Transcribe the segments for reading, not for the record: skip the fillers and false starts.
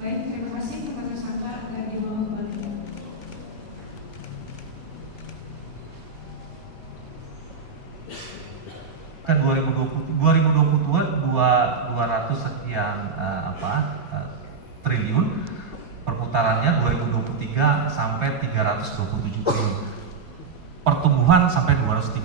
Baik, terima kasih kepada Saka dan Ibu Bali. Kan 2022 200 sekian triliun, perputarannya 2023 sampai 327 triliun, pertumbuhan sampai 213%.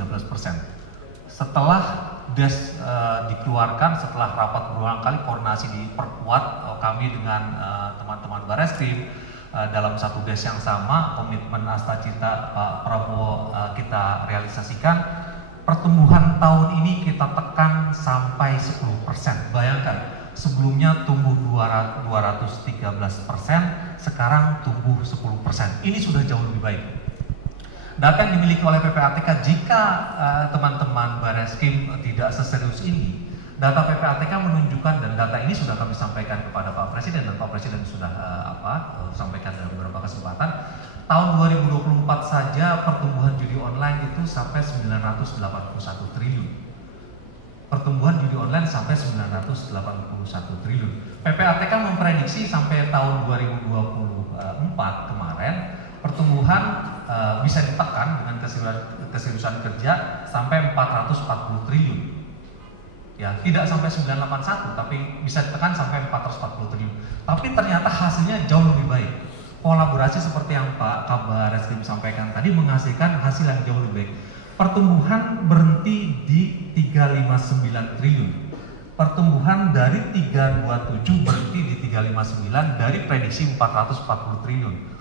Setelah DES dikeluarkan, setelah rapat berulang kali, koordinasi diperkuat kami dengan teman-teman Bareskrim dalam satu DES yang sama, komitmen Astacita Pak Prabowo kita realisasikan. Pertumbuhan tahun ini kita tekan sampai 10%. Bayangkan, sebelumnya tumbuh 213%, sekarang tumbuh 10%. Ini sudah jauh lebih baik. Data yang dimiliki oleh PPATK, jika teman-teman Bareskrim tidak seserius ini, data PPATK menunjukkan, dan data ini sudah kami sampaikan kepada Pak Presiden, dan Pak Presiden sudah sampaikan dalam beberapa kesempatan, tahun 2024 saja pertumbuhan judi online itu sampai 981 triliun. Pertumbuhan judi online sampai 981 triliun. PPATK memprediksi sampai tahun 2024 kemarin, pertumbuhan bisa ditekan dengan keseriusan kerja sampai 440 triliun. Ya, tidak sampai 981, tapi bisa ditekan sampai 440 triliun. Tapi ternyata hasilnya jauh lebih baik. Kolaborasi seperti yang Pak Kabar Reskrim sampaikan tadi menghasilkan hasil yang jauh lebih baik. Pertumbuhan berhenti di 359 triliun. Pertumbuhan dari 327 berhenti di 359 dari prediksi 440 triliun.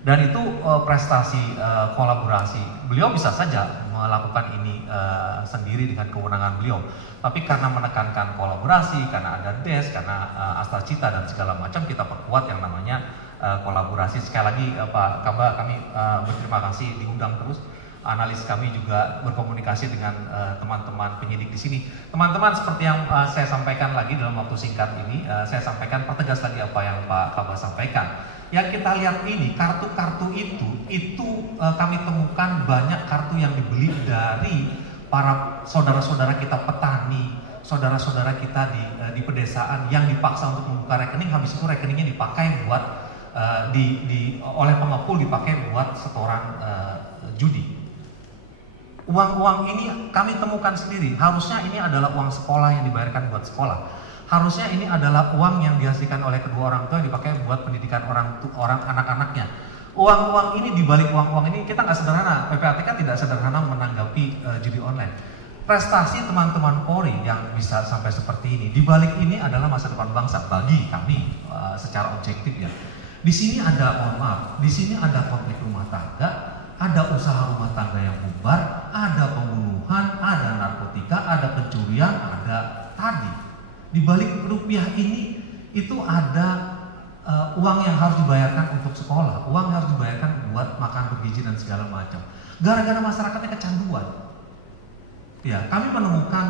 Dan itu prestasi kolaborasi. Beliau bisa saja melakukan ini sendiri dengan kewenangan beliau. Tapi karena menekankan kolaborasi, karena ada DES, karena Astacita dan segala macam, kita perkuat yang namanya kolaborasi. Sekali lagi Pak Kaba, kami berterima kasih diundang terus. Analis kami juga berkomunikasi dengan teman-teman penyidik di sini. Teman-teman, seperti yang saya sampaikan lagi dalam waktu singkat ini, saya sampaikan, pertegas lagi apa yang Pak Kaba sampaikan. Yang kita lihat ini, kartu-kartu itu kami temukan banyak kartu yang dibeli dari para saudara-saudara kita petani, saudara-saudara kita di pedesaan yang dipaksa untuk membuka rekening, habis itu rekeningnya dipakai buat oleh pengepul, dipakai buat setoran judi. Uang-uang ini kami temukan sendiri. Harusnya ini adalah uang sekolah yang dibayarkan buat sekolah. Harusnya ini adalah uang yang dihasilkan oleh kedua orang tua yang dipakai buat pendidikan orang anak-anaknya. Uang-uang ini, dibalik uang-uang ini kita nggak sederhana. PPATK tidak sederhana menanggapi judi online. Prestasi teman-teman Polri yang bisa sampai seperti ini, dibalik ini adalah masa depan bangsa bagi kami secara objektif ya. Di sini ada, mohon maaf, di sini ada konflik rumah tangga, ada usaha rumah tangga yang bubar, ada pembunuhan, ada narkotika, ada pencurian, ada tadi. Di balik rupiah ini itu ada uang yang harus dibayarkan untuk sekolah, uang yang harus dibayarkan buat makan bergizi dan segala macam. Gara-gara masyarakatnya kecanduan. Ya, kami menemukan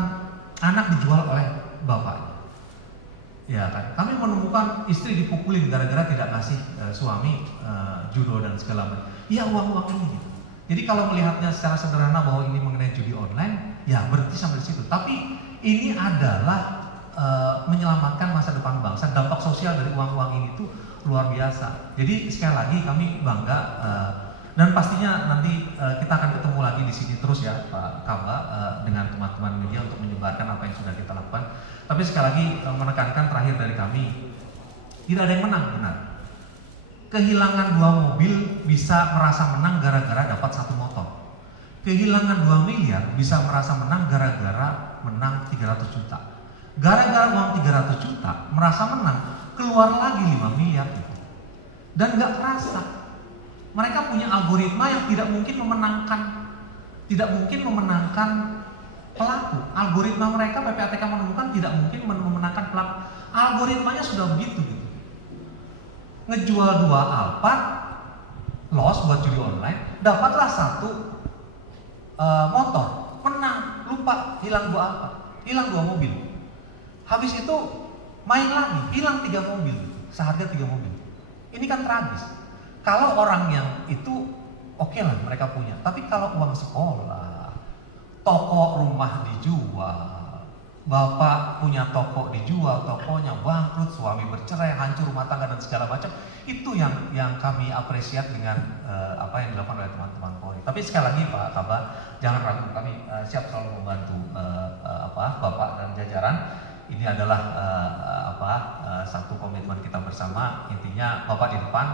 anak dijual oleh bapaknya. Ya kan, kami menemukan istri dipukulin gara-gara tidak ngasih suami judo dan segala macam. Ya, uang-uang ini. Jadi kalau melihatnya secara sederhana bahwa ini mengenai judi online, ya berhenti sampai di situ. Tapi ini adalah menyelamatkan masa depan bangsa. Dampak sosial dari uang-uang ini tuh luar biasa. Jadi sekali lagi kami bangga dan pastinya nanti kita akan ketemu lagi di sini terus ya Pak Kaba dengan teman-teman media untuk menyebarkan apa yang sudah kita lakukan. Tapi sekali lagi menekankan terakhir dari kami, tidak ada yang menang, benar. Kehilangan 2 mobil bisa merasa menang gara-gara dapat 1 motor. Kehilangan 2 miliar bisa merasa menang gara-gara menang 300 juta. Gara-gara uang 300 juta merasa menang, keluar lagi 5 miliar gitu. Dan gak kerasa. Mereka punya algoritma yang tidak mungkin memenangkan pelaku. Algoritma mereka PPATK menemukan tidak mungkin memenangkan pelaku. Algoritmanya sudah begitu gitu. Ngejual 2 Alphard, loss buat judi online, dapatlah 1 motor, menang, lupa, hilang 2 Alphard, hilang 2 mobil. Habis itu main lagi, hilang 3 mobil, seharga 3 mobil. Ini kan tragis. Kalau orang yang itu oke lah mereka punya, tapi kalau uang sekolah, toko rumah dijual, bapak punya toko dijual, tokonya bangkrut, suami bercerai, hancur rumah tangga dan segala macam, itu yang kami apresiasi dengan apa yang dilakukan oleh teman-teman Polri. Tapi sekali lagi Pak Kabak, jangan ragu, kami siap selalu membantu Bapak dan jajaran. Ini adalah satu komitmen kita bersama. Intinya Bapak di depan,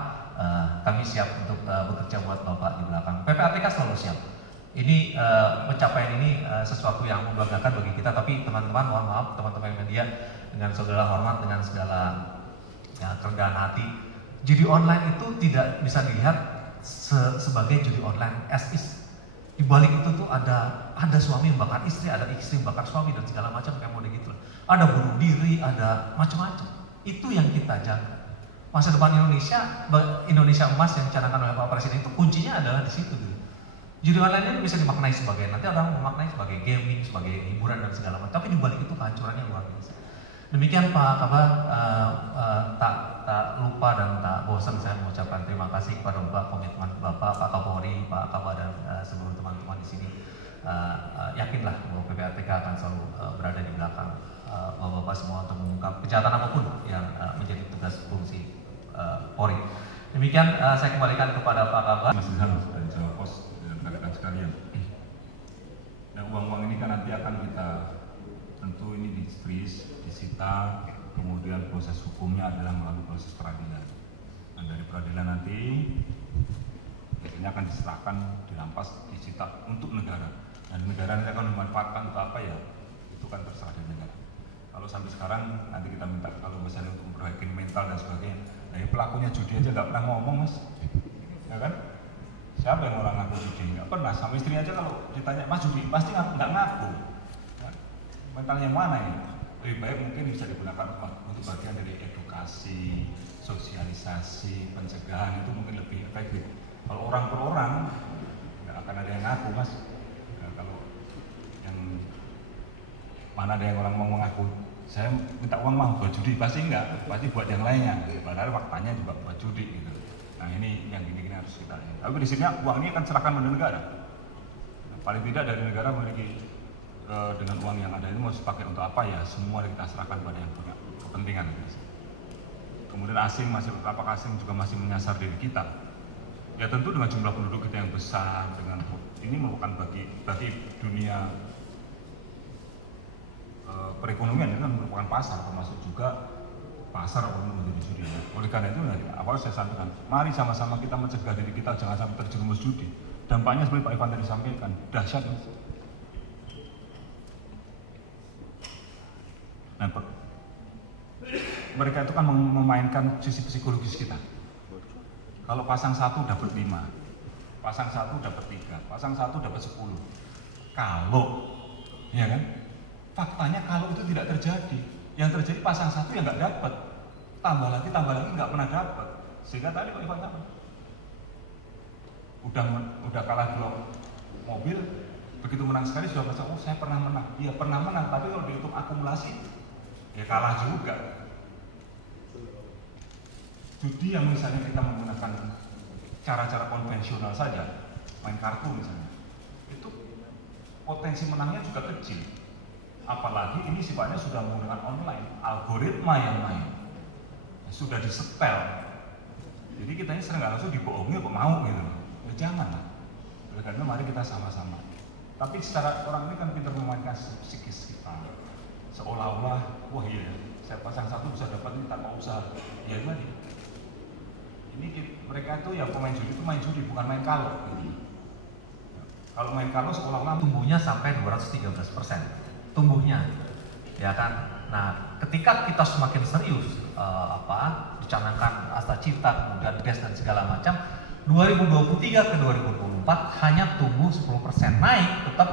kami siap untuk bekerja buat Bapak di belakang. PPATK selalu siap. Ini pencapaian ini sesuatu yang membanggakan bagi kita. Tapi teman-teman, mohon maaf teman-teman media, dengan segala hormat, dengan segala kerendahan hati, judi online itu tidak bisa dilihat sebagai judi online as is. Di balik itu tuh ada suami yang bakar istri, ada istri yang bakar suami dan segala macam kayak model gitu. Ada bunuh diri, ada macam-macam. Itu yang kita jaga. Masa depan Indonesia emas yang dicanangkan oleh Pak Presiden itu kuncinya adalah di situ. Gitu. Judi online ini bisa dimaknai sebagai, nanti orang memaknai sebagai gaming, sebagai hiburan dan segala macam. Tapi di balik itu kehancurannya luar biasa. Demikian Pak Kabak, tak lupa dan tak bosan saya mengucapkan terima kasih kepada Bapak, komitmen Bapak, Pak Kapolri, Pak Kabak dan seluruh teman-teman di sini. Yakinlah bahwa PPATK akan selalu berada di belakang Bapak semua untuk mengungkap kejahatan apapun yang menjadi tugas fungsi Polri. Demikian saya kembalikan kepada Pak Kabak. Mas Ilham dan Jawa Pos dan rekan-rekan sekalian. Nah, uang-uang ini kan nanti akan kita tentu ini di-freeze, disita, kemudian proses hukumnya adalah melalui proses peradilan. Dan dari peradilan nanti biasanya akan diserahkan, dirampas, disita untuk negara. Dan negara nanti akan memanfaatkan untuk apa ya? Itu kan terserah dari negara. Kalau sampai sekarang nanti kita minta kalau misalnya untuk memperbaiki mental dan sebagainya. Nah, pelakunya judi aja nggak pernah ngomong mas, ya kan? Siapa yang orang ngaku judi? Nggak pernah. Sama istri aja kalau ditanya mas judi pasti nggak ngaku. Mental yang mana ini? Lebih baik mungkin bisa digunakan untuk bagian dari edukasi, sosialisasi, pencegahan, itu mungkin lebih efektif. Kalau orang per orang nggak akan ada yang ngaku mas. Nah, kalau yang mana ada yang orang mau mengaku saya minta uang mau buat judi, pasti enggak, pasti buat yang lainnya. Padahal faktanya juga buat judi gitu. Nah ini yang gini-gini harus kita lihat. Tapi di sini uang ini akan serahkan pada negara. Nah, paling tidak dari negara memiliki dengan uang yang ada ini mau dipakai untuk apa ya, semua kita serahkan pada yang punya kepentingan. Kemudian asing, apakah asing juga masih menyasar diri kita? Ya tentu dengan jumlah penduduk kita yang besar, dengan ini merupakan bagi dunia perekonomian, ini kan merupakan pasar, termasuk juga pasar untuk menjadi judi. Oleh karena itu, awal saya sampaikan, mari sama-sama kita mencegah diri kita jangan sampai terjerumus judi. Dampaknya seperti Pak Ivan tadi sampaikan, dahsyat. Nah, mereka itu kan memainkan sisi psikologis kita. Kalau pasang 1 dapat 5, pasang 1 dapat 3, pasang 1 dapat 10. Kalau, ya kan? Faktanya kalau itu tidak terjadi, yang terjadi pasang 1 yang nggak dapat, tambah lagi nggak pernah dapat. Sehingga tadi Pak Ivan tahu, udah kalah 2 mobil, begitu menang sekali sudah merasa, oh saya pernah menang. Iya pernah menang, tapi kalau dihitung akumulasi, ya kalah juga. Judi yang misalnya kita menggunakan cara-cara konvensional saja, main kartu misalnya, itu potensi menangnya juga kecil. Apalagi ini sifatnya sudah menggunakan online, algoritma yang main, sudah disetel. Jadi kita ini sering nggak langsung dibohongi kok mau gitu. Ya jangan lah. Karena mari kita sama-sama. Tapi secara orang ini kan pintar memainkan psikis kita. Seolah-olah, wah iya, saya pasang 1 bisa dapat ini tanpa usaha. Ya tadi. Ini mereka itu yang pemain judi itu main judi, bukan main kalau. Kalau main kalau seolah-olah tumbuhnya sampai 213%. Tumbuhnya, ya kan? Nah, ketika kita semakin serius, dicanangkan Asta Cipta, kemudian BES dan segala macam, 2023 ke 2024 hanya tumbuh 10%, naik tetap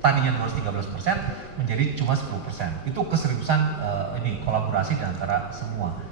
tadinya 213% menjadi cuma 10%. Itu keseriusan ini kolaborasi di antara semua.